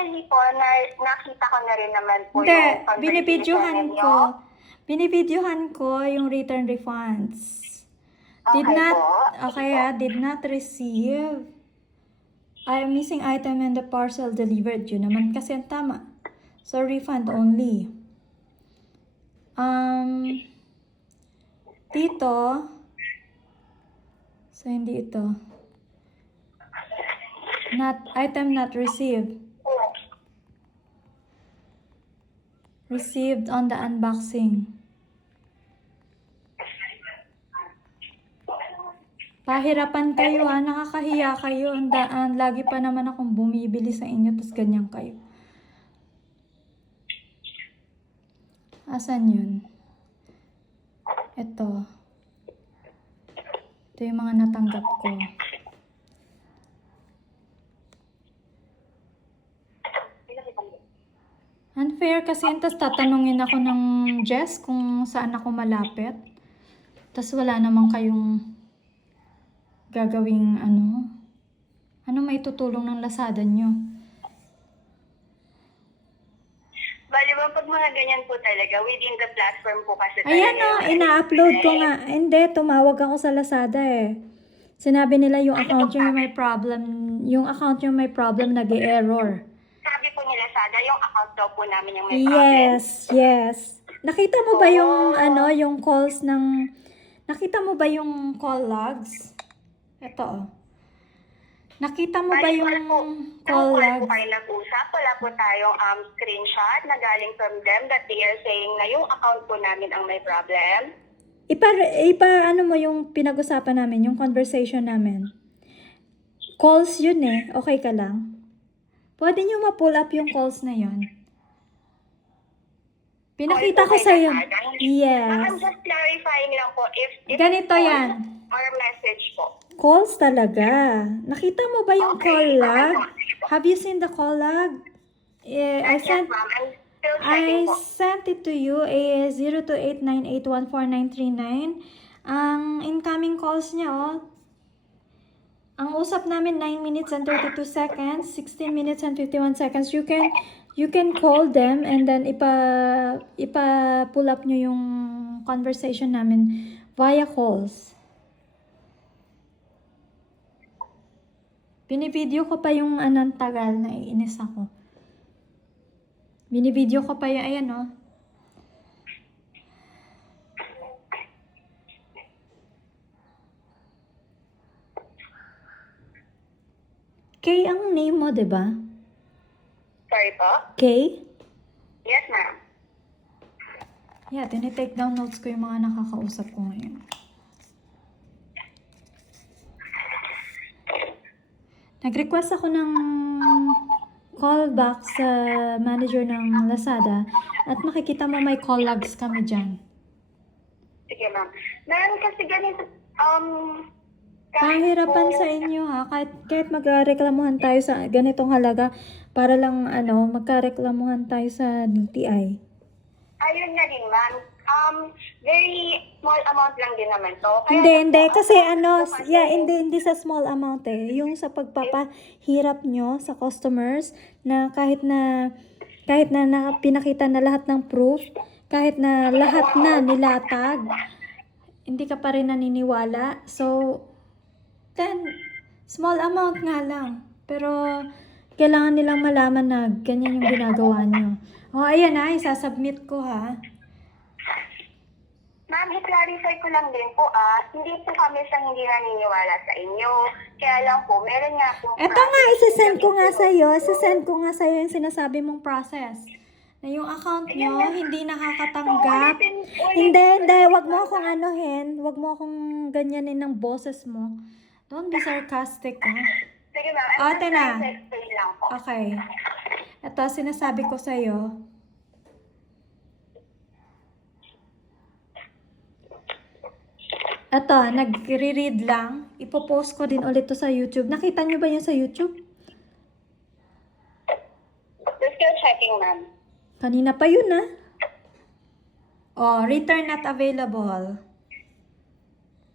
Actually po, nakita ko na rin naman po Hindi, yung conversation ninyo. binibidyohan ko yung return refunds. Okay Did not receive. Missing item and the parcel delivered. Yun naman kasi ang tama. So, refund only. Dito. So, hindi ito. Item not received. Received on the unboxing. Pahirapan kayo ha, nakakahiya kayo. Lagi pa naman akong bumibili sa inyo, tapos ganyan kayo. Asan yun? Ito. Ito yung mga natanggap ko. Unfair kasi yun, tapos tatanungin ako ng Jess kung saan ako malapit. Tapos wala namang kayong gagawing ano may tutulong ng Lazada nyo? Bali ba pag mga ganyan po talaga, within the platform po kasi Ayan ina-upload ko nga. Hindi, tumawag ako sa Lazada eh. Sinabi nila yung account nyo may problem. Yung account nyo may problem, nag-error. Sabi po ni Lazada, yung account daw po namin yung may problem. Yes. Nakita mo ba yung yung calls ng nakita mo ba yung call logs? Ito Nakita mo ba yung call logs? Wala po kayo nag-usap, wala po tayong screenshot na galing from them that they are saying na yung account po namin ang may problem. Ano mo yung pinag-usapan namin, yung conversation namin. Calls yun eh. Okay ka lang? Pwede nyo ma-pull up yung calls na yun. Pinakita ko sa'yo. Yes. I'm just clarifying lang po if ganito yan. Or message po. Calls talaga. Nakita mo ba yung call log? Have you seen the call log? I sent it to you, 0289814939. Ang incoming calls niya, ang usap namin 9 minutes and 32 seconds, 16 minutes and 51 seconds. You can call them and then pull up nyo yung conversation namin via calls. Binibideo ko pa yung anong tagal, naiinis ako. Binibideo ko pa yung, ayan Kay ang name mo, diba? Sorry po? Kay? Yes, ma'am. Yeah, tinitake down notes ko yung mga nakakausap ko ngayon. Nag-request ako ng callback sa manager ng Lazada at makikita mo may call logs kami dyan. Sige, ma'am. Ma'am, kasi ganito, pahirapan sa inyo ha, kahit magreklamuhan tayo sa ganitong halaga para lang magkareklamuhan tayo sa DTI. Ayun na din, ma'am. Very small amount lang din naman to. Hindi. Kasi hindi sa small amount eh. Yung sa pagpapahirap nyo sa customers na kahit na pinakita na lahat ng proof, kahit na lahat na nilatag, hindi ka pa rin naniniwala. So, then, small amount nga lang. Pero, kailangan nilang malaman na ganyan yung ginagawa nyo. Ayan isasubmit ko ha. Ma'am, i-clarify ko lang din po hindi po kami sa hindi naniniwala sa inyo. Kaya lang po, meron nga po. Eto nga, isasend ko nga sa'yo yung sinasabi mong process. Na yung account nyo, hindi nakakatanggap. Hindi, wag mo akong wag mo akong ganyanin ng boses mo. Don't be sarcastic, ha? Sige ma'am, explain lang po. Okay. Ito, sinasabi ko sa'yo. Ito, nagre-read lang. Ipopost ko din ulit to sa YouTube. Nakita nyo ba yun sa YouTube? We're still checking, ma'am. Kanina pa yun, return not available.